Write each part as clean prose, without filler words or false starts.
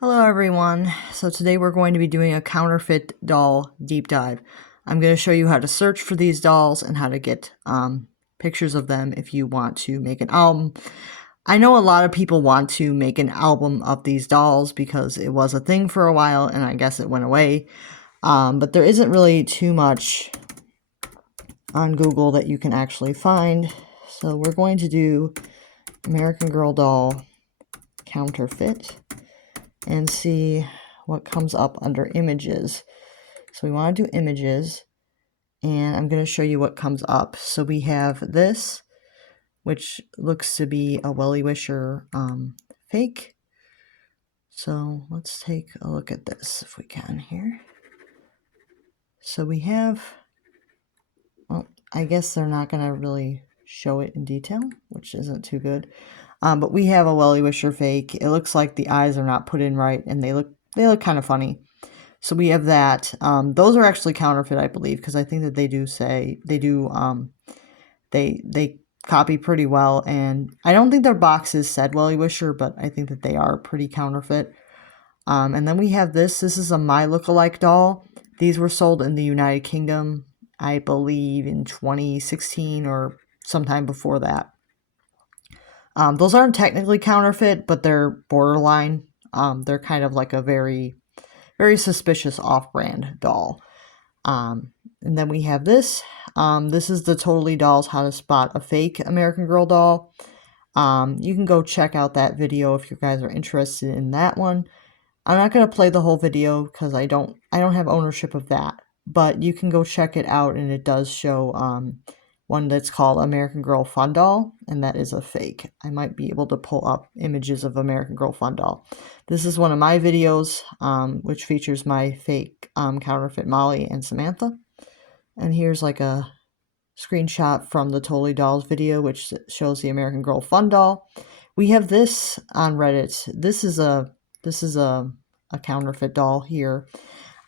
Hello everyone. So today we're going to be doing a counterfeit doll deep dive. I'm going to show you how to search for these dolls and how to get pictures of them if you want to make an album. I know a lot of people want to make an album of these dolls because it was a thing for a while and I guess it went away. But there isn't really too much on Google that you can actually find. So we're going to do American Girl doll counterfeit and see what comes up under images. So we want to do images, and I'm going to show you what comes up. So we have this, which looks to be a Wellie Wisher fake. So let's take a look at this if we can here. So we have, well, I guess they're not going to really show it in detail, which isn't too good. But we have a Wellie Wisher fake. It looks like the eyes are not put in right, and they look kind of funny. So we have that. Those are actually counterfeit, I believe, because I think that they copy pretty well, and I don't think their boxes said Wellie Wisher, but I think that they are pretty counterfeit. And then we have this. This is a My Look-alike doll. These were sold in the United Kingdom, I believe, in 2016 or sometime before that. Those aren't technically counterfeit, but they're borderline. They're kind of like a very suspicious off-brand doll. And then we have this. This is the Totally Dolls How to Spot a Fake American Girl doll. You can go check out that video if you guys are interested in that one. I'm not going to play the whole video because I don't have ownership of that. But you can go check it out, and it does show one that's called American Girl Fun Doll, and that is a fake. I might be able to pull up images of American Girl Fun Doll. This is one of my videos, which features my fake counterfeit Molly and Samantha. And here's like a screenshot from the Totally Dolls video, which shows the American Girl Fun Doll. We have this on Reddit. This is a counterfeit doll here.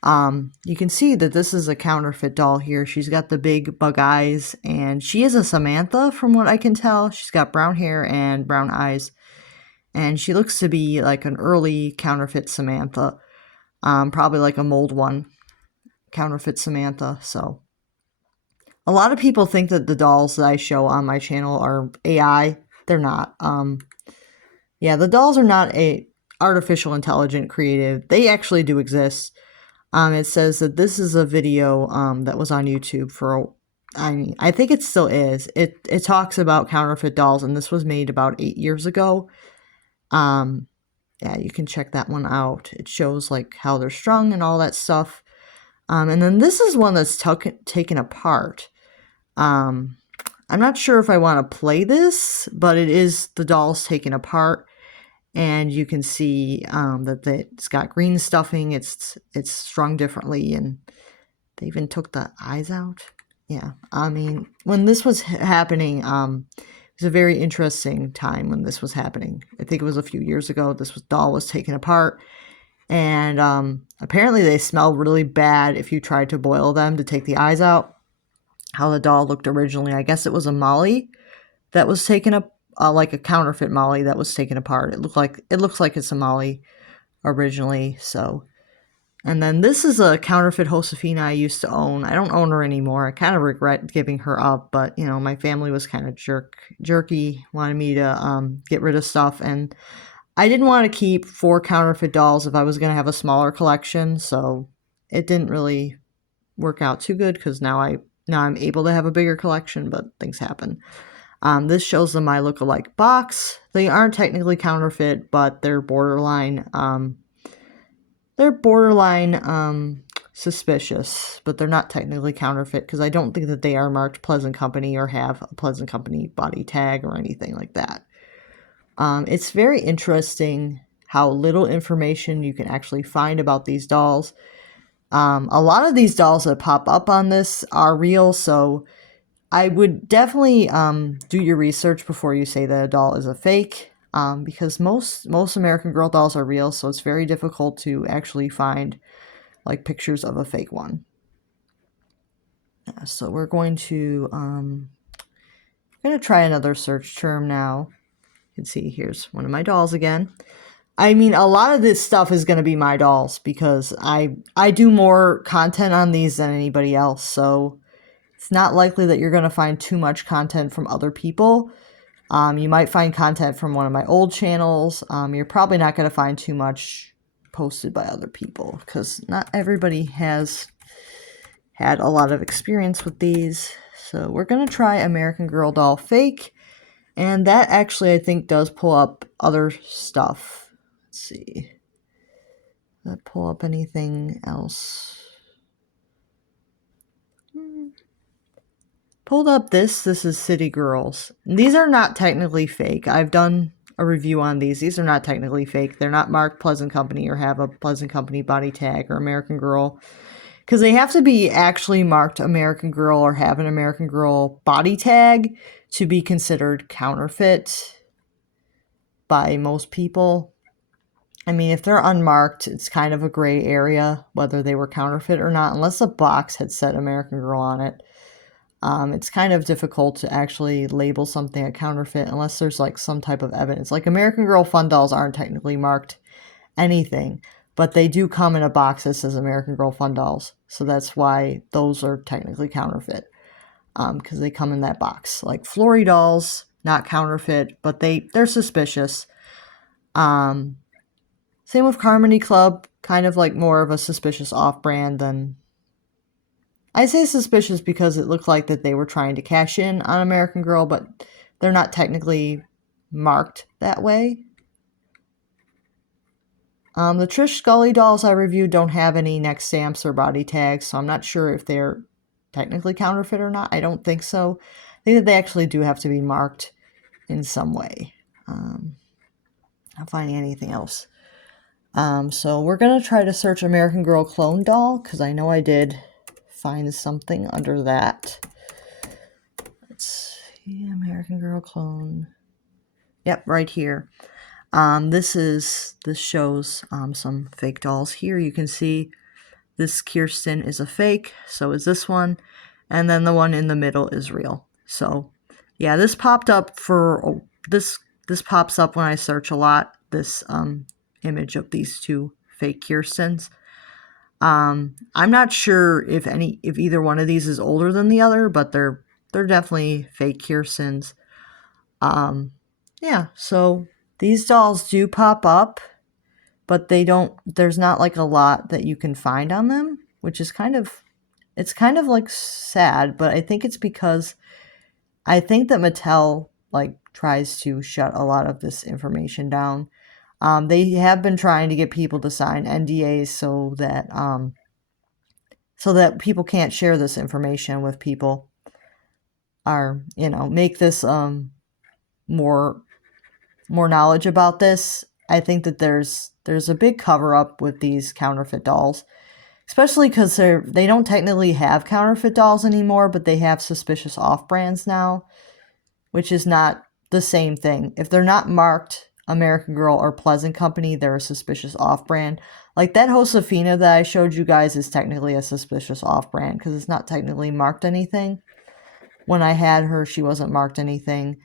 You can see that this is a counterfeit doll here. She's got the big bug eyes, and she is a Samantha from what I can tell. She's got brown hair and brown eyes, and she looks to be like an early counterfeit Samantha. Probably like a mold one, counterfeit Samantha. So a lot of people think that the dolls that I show on my channel are AI. They're not. Yeah, the dolls are not artificial intelligent creative. They actually do exist. It says that this is a video that was on YouTube for, I think it still is. It talks about counterfeit dolls, and this was made about 8 years ago. Yeah, you can check that one out. It shows like how they're strung and all that stuff. And then this is one that's taken apart. I'm not sure if I want to play this, but it is the dolls taken apart. And you can see that it's got green stuffing. It's strung differently, and they even took the eyes out. Yeah, I mean, when this was happening, it was a very interesting time when this was happening. I think it was a few years ago. This doll was taken apart, and apparently they smell really bad if you tried to boil them to take the eyes out. How the doll looked originally, I guess it was a Molly that was taken up. Like a counterfeit Molly that was taken apart. It looks like it's a Molly originally. So, and then this is a counterfeit Josefina I used to own. I don't own her anymore. I kind of regret giving her up, but you know, my family was kind of jerky, wanted me to get rid of stuff, and I didn't want to keep 4 counterfeit dolls if I was going to have a smaller collection. So it didn't really work out too good because now I'm able to have a bigger collection, but things happen. This shows the My Look-alike box. They aren't technically counterfeit, but they're borderline suspicious, but they're not technically counterfeit because I don't think that they are marked Pleasant Company or have a Pleasant Company body tag or anything like that. It's very interesting how little information you can actually find about these dolls. A lot of these dolls that pop up on this are real, so I would definitely do your research before you say that a doll is a fake, because most American Girl dolls are real, so it's very difficult to actually find like pictures of a fake one. Yeah, so we're going to try another search term now. You can see here's one of my dolls again. I mean, a lot of this stuff is going to be my dolls because I do more content on these than anybody else. So it's not likely that you're going to find too much content from other people. You might find content from one of my old channels. You're probably not going to find too much posted by other people because not everybody has had a lot of experience with these. So we're going to try American Girl doll fake. And that actually, I think, does pull up other stuff. Let's see. Does that pull up anything else? Pulled up this. This is City Girls. These are not technically fake. I've done a review on these. These are not technically fake. They're not marked Pleasant Company or have a Pleasant Company body tag or American Girl. Because they have to be actually marked American Girl or have an American Girl body tag to be considered counterfeit by most people. I mean, if they're unmarked, it's kind of a gray area whether they were counterfeit or not, unless the box had said American Girl on it. It's kind of difficult to actually label something a counterfeit unless there's like some type of evidence. Like American Girl fun dolls aren't technically marked anything, but they do come in a box that says American Girl fun dolls. So that's why those are technically counterfeit, because they come in that box. Like Flory dolls, not counterfeit, but they're suspicious. Same with Carmony Club, kind of like more of a suspicious off-brand than... I say suspicious because it looked like that they were trying to cash in on American Girl, but they're not technically marked that way. The Trish Scully dolls I reviewed don't have any neck stamps or body tags, so I'm not sure if they're technically counterfeit or not. I don't think so. I think that they actually do have to be marked in some way. Not finding anything else. So we're going to try to search American Girl clone doll, because I know I did find something under that. Let's see, American Girl clone. Yep, right here. This shows some fake dolls. Here you can see this Kirsten is a fake, so is this one, and then the one in the middle is real. So yeah, this popped up for this pops up when I search a lot, this image of these two fake Kirstens. I'm not sure if either one of these is older than the other, but they're definitely fake Kirstens. Yeah, so these dolls do pop up, but there's not like a lot that you can find on them, which is it's kind of like sad, but I think it's because I think that Mattel like tries to shut a lot of this information down. They have been trying to get people to sign NDAs so that people can't share this information with people, or make this more knowledge about this. I think that there's a big cover up with these counterfeit dolls, especially because they don't technically have counterfeit dolls anymore, but they have suspicious off-brands now, which is not the same thing. If they're not marked American Girl or Pleasant Company, they're a suspicious off-brand. Like that Josefina that I showed you guys is technically a suspicious off-brand because it's not technically marked anything. When I had her, she wasn't marked anything.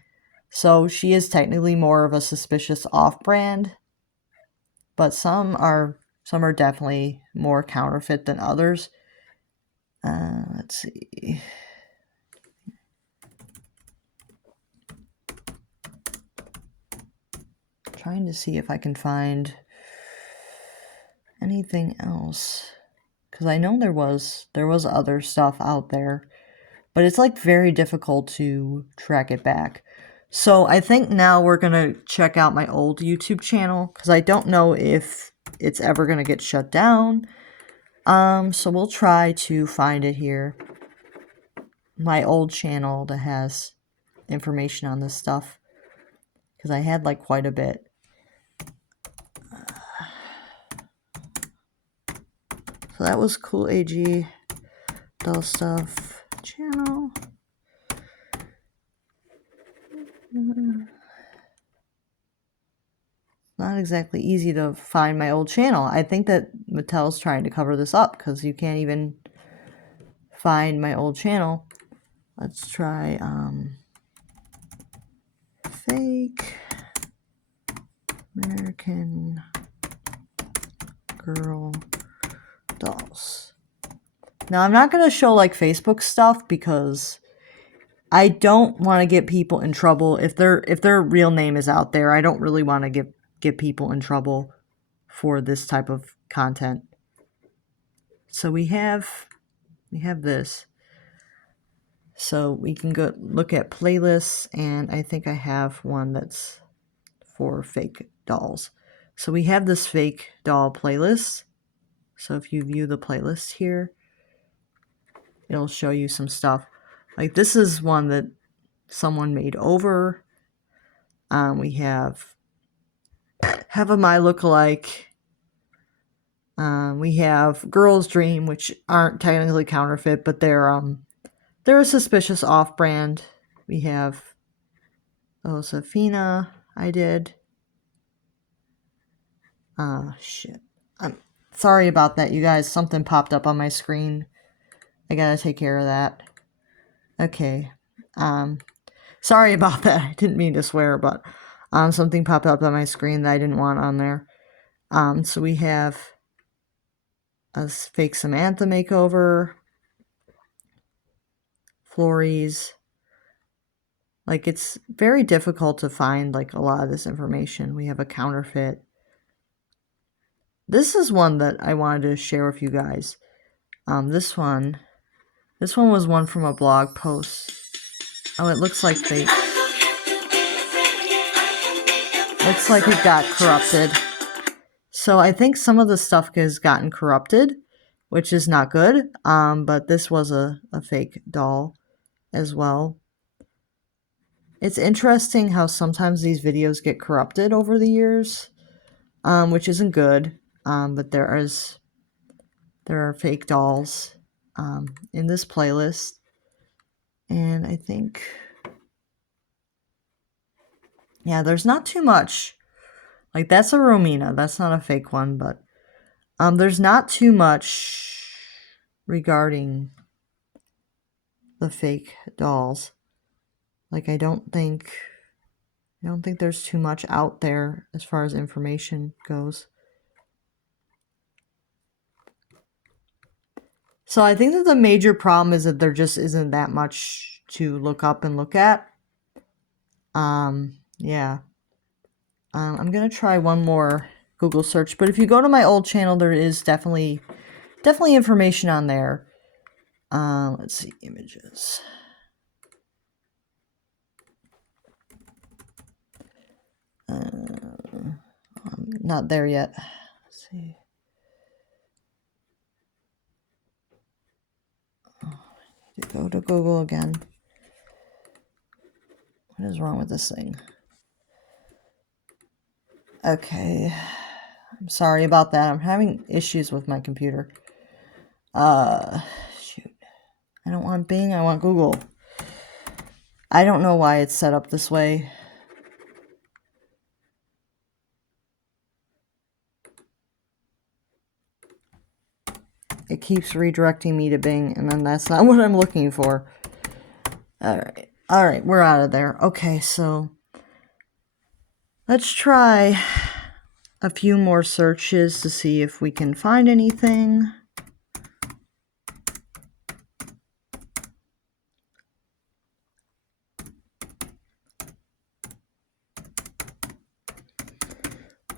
So she is technically more of a suspicious off-brand. But some are definitely more counterfeit than others. Let's see. Trying to see if I can find anything else, because I know there was other stuff out there, but it's like very difficult to track it back. So I think now we're gonna check out my old YouTube channel, because I don't know if it's ever gonna get shut down. So we'll try to find it here. My old channel that has information on this stuff, because I had like quite a bit. So that was Cool AG Doll Stuff channel. Not exactly easy to find my old channel. I think that Mattel's trying to cover this up because you can't even find my old channel. Let's try fake American Girl dolls. Now, I'm not going to show like Facebook stuff because I don't want to get people in trouble. If their real name is out there, I don't really want to get people in trouble for this type of content. So we have this. So we can go look at playlists, and I think I have one that's for fake dolls. So we have this fake doll playlist. So if you view the playlist here, it'll show you some stuff. Like this is one that someone made over. We have a My Lookalike. We have Girl's Dream, which aren't technically counterfeit, but they're a suspicious off-brand. We have Safina. I did. Shit. I'm sorry about that, you guys. Something popped up on my screen. I gotta take care of that. Okay. Sorry about that. I didn't mean to swear, but something popped up on my screen that I didn't want on there. So we have a fake Samantha makeover. Florries. Like, it's very difficult to find, like, a lot of this information. We have a counterfeit. This is one that I wanted to share with you guys. This one was one from a blog post. Oh, it looks like they... Looks like it got corrupted. So I think some of the stuff has gotten corrupted, which is not good. But this was a fake doll as well. It's interesting how sometimes these videos get corrupted over the years, which isn't good. But there are fake dolls in this playlist, and I think, yeah, there's not too much. Like, that's a Romina. That's not a fake one, but there's not too much regarding the fake dolls. Like, I don't think there's too much out there as far as information goes. So I think that the major problem is that there just isn't that much to look up and look at. Yeah. I'm gonna try one more Google search, but if you go to my old channel, there is definitely information on there. Let's see, images. I'm not there yet. Let's see. Oh, I need to go to Google again. What is wrong with this thing? Okay. I'm sorry about that. I'm having issues with my computer. Shoot. I don't want Bing, I want Google. I don't know why it's set up this way. It keeps redirecting me to Bing, and then that's not what I'm looking for. Alright, we're out of there. Okay, so let's try a few more searches to see if we can find anything.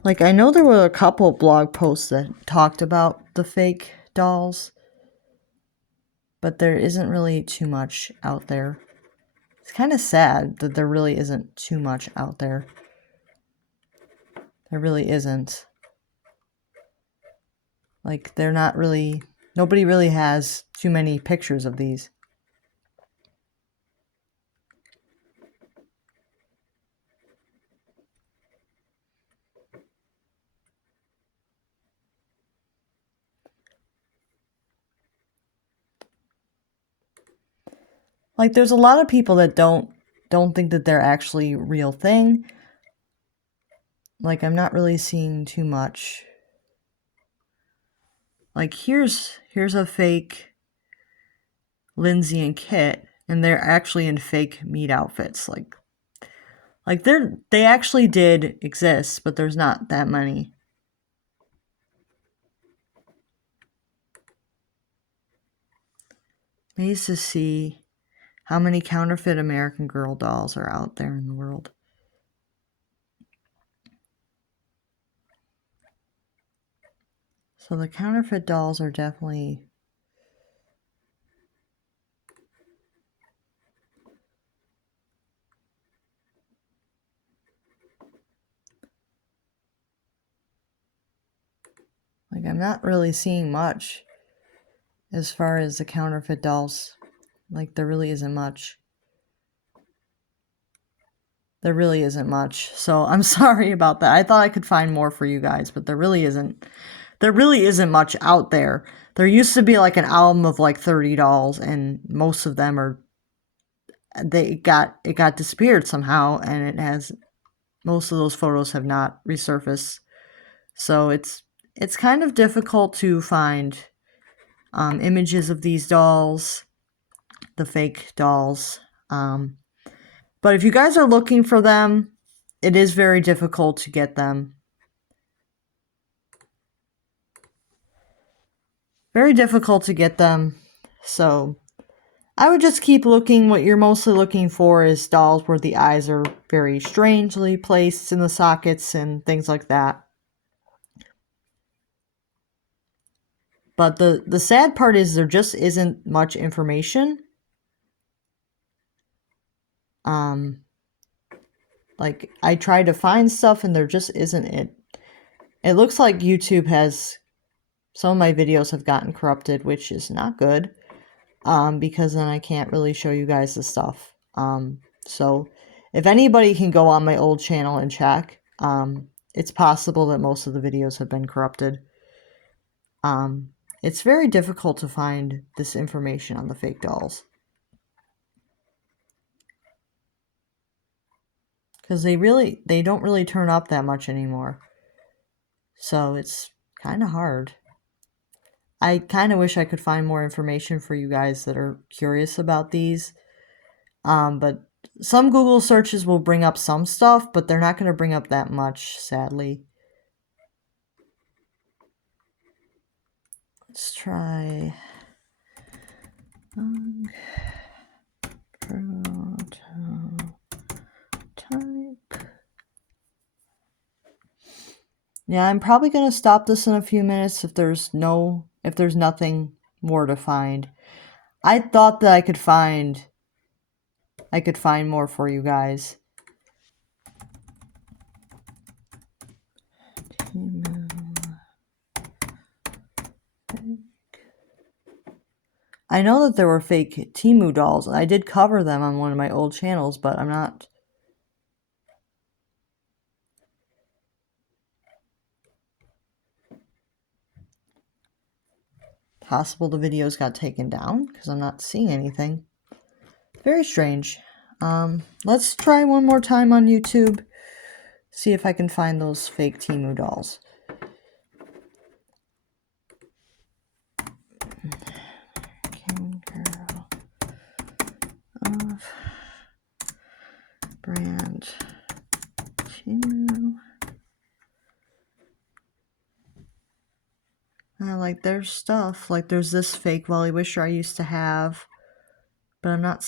Like, I know there were a couple blog posts that talked about the fake dolls, but there isn't really too much out there. It's kind of sad that there really isn't too much out there. There really isn't. Like, they're not really... Nobody really has too many pictures of these. Like, there's a lot of people that don't think that they're actually a real thing. Like, I'm not really seeing too much. Like, here's a fake Lindsay and Kit, and they're actually in fake meat outfits. Like, Like they actually did exist, but there's not that many. Amazed to see how many counterfeit American Girl dolls are out there in the world. So the counterfeit dolls are definitely... Like, I'm not really seeing much as far as the counterfeit dolls. Like, there really isn't much. There really isn't much. So I'm sorry about that. I thought I could find more for you guys, but there really isn't. There really isn't much out there. There used to be like an album of like 30 dolls, and most of them are... it got disappeared somehow, and it has... most of those photos have not resurfaced. So it's kind of difficult to find images of these dolls, the fake dolls. But if you guys are looking for them, it is very difficult to get them. Very difficult to get them. So I would just keep looking. What you're mostly looking for is dolls where the eyes are very strangely placed in the sockets and things like that. But the sad part is there just isn't much information. Like, I tried to find stuff and there just isn't it. It looks like YouTube has... some of my videos have gotten corrupted, which is not good. Because then I can't really show you guys the stuff. So if anybody can go on my old channel and check, it's possible that most of the videos have been corrupted. It's very difficult to find this information on the fake dolls. Because they don't really turn up that much anymore. So it's kind of hard. I kind of wish I could find more information for you guys that are curious about these. But some Google searches will bring up some stuff, but they're not going to bring up that much, sadly. Let's try... prototype. Yeah, I'm probably going to stop this in a few minutes if there's nothing more to find. I thought that I could find more for you guys. I know that there were fake Temu dolls, and I did cover them on one of my old channels, but I'm not... Possible the videos got taken down, because I'm not seeing anything. Very strange. Let's try one more time on YouTube. See if I can find those fake Temu dolls. Girl of brand Temu. Like, there's stuff. Like, there's this fake Wellie Wisher I used to have. But I'm not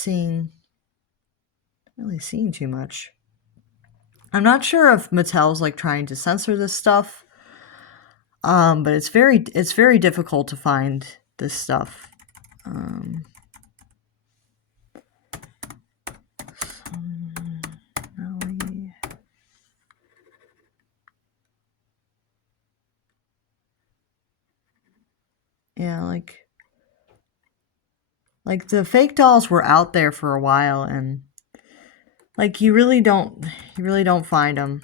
really seeing too much. I'm not sure if Mattel's, like, trying to censor this stuff. But it's very difficult to find this stuff. Yeah, like the fake dolls were out there for a while, and like you really don't find them.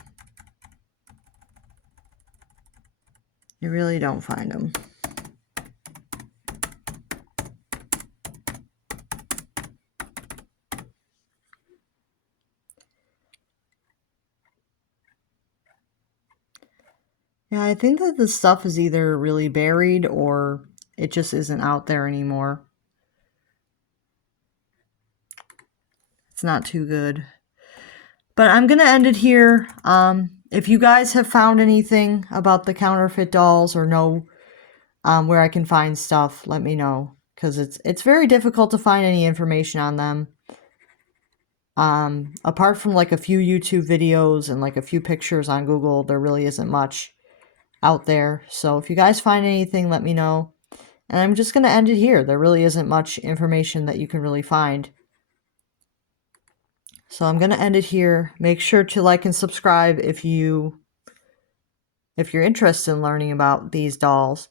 You really don't find them. Yeah, I think that the stuff is either really buried or it just isn't out there anymore. It's not too good. But I'm going to end it here. If you guys have found anything about the counterfeit dolls or know where I can find stuff, let me know. Because it's very difficult to find any information on them. Apart from like a few YouTube videos and like a few pictures on Google, there really isn't much out there. So if you guys find anything, let me know. And I'm just going to end it here. There really isn't much information that you can really find. So I'm going to end it here. Make sure to like and subscribe if you're interested in learning about these dolls.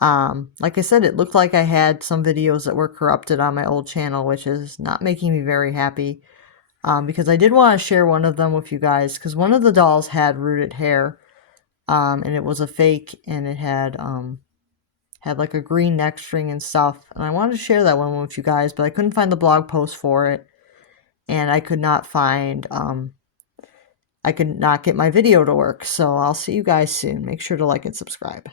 Like I said, it looked like I had some videos that were corrupted on my old channel, which is not making me very happy. Because I did want to share one of them with you guys, because one of the dolls had rooted hair, and it was a fake, and it had like a green neck string and stuff, and I wanted to share that one with you guys, but I couldn't find the blog post for it, and I could not find, I could not get my video to work, so I'll see you guys soon. Make sure to like and subscribe.